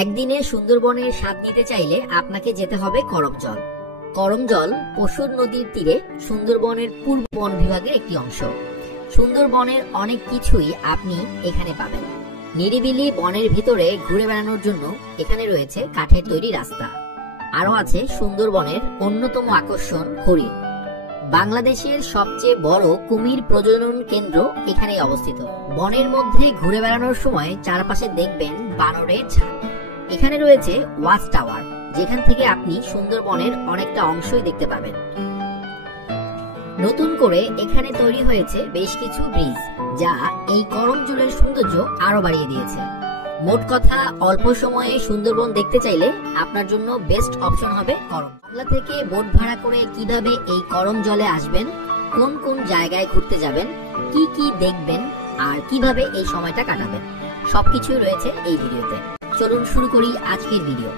একদিনে সুন্দরবনের স্বাদ নিতে চাইলে আপনাকে যেতে হবে করমজল। করমজল পশুর নদীর তীরে সুন্দরবনের পূর্ব বন বিভাগের একটি অংশ। সুন্দরবনের অনেক কিছুই আপনি এখানে পাবেন। নিরিবিলি বনের ভিতরে ঘুরে বেড়ানোর জন্য এখানে রয়েছে কাঠের তৈরি রাস্তা। আরো আছে সুন্দরবনের অন্যতম আকর্ষণ হরিণ। বাংলাদেশের সবচেয়ে বড় কুমির প্রজনন কেন্দ্র এখানে অবস্থিত। বনের মধ্যে ঘুরে বেড়ানোর সময় চারপাশে দেখবেন বানরের ঝাঁক। এখানে রয়েছে ওয়াচ টাওয়ার, যেখান থেকে আপনি সুন্দরবনের অনেকটা অংশই দেখতে পাবেন। নতুন করে এখানে তৈরি হয়েছে বেশ কিছু ব্রিজ, যা এই করমজলের সৌন্দর্য আরো বাড়িয়ে দিয়েছে। মোট কথা, অল্প সময়ে সুন্দরবন দেখতে চাইলে আপনার জন্য বেস্ট অপশন হবে করম। বাংলা থেকে বোট ভাড়া করে কিভাবে এই করমজলে আসবেন, কোন কোন জায়গায় ঘুরতে যাবেন, কি কি দেখবেন আর কিভাবে এই সময়টা কাটাবেন, সবকিছুই রয়েছে এই ভিডিওতে। চলুন শুরু করি আজকের ভিডিও।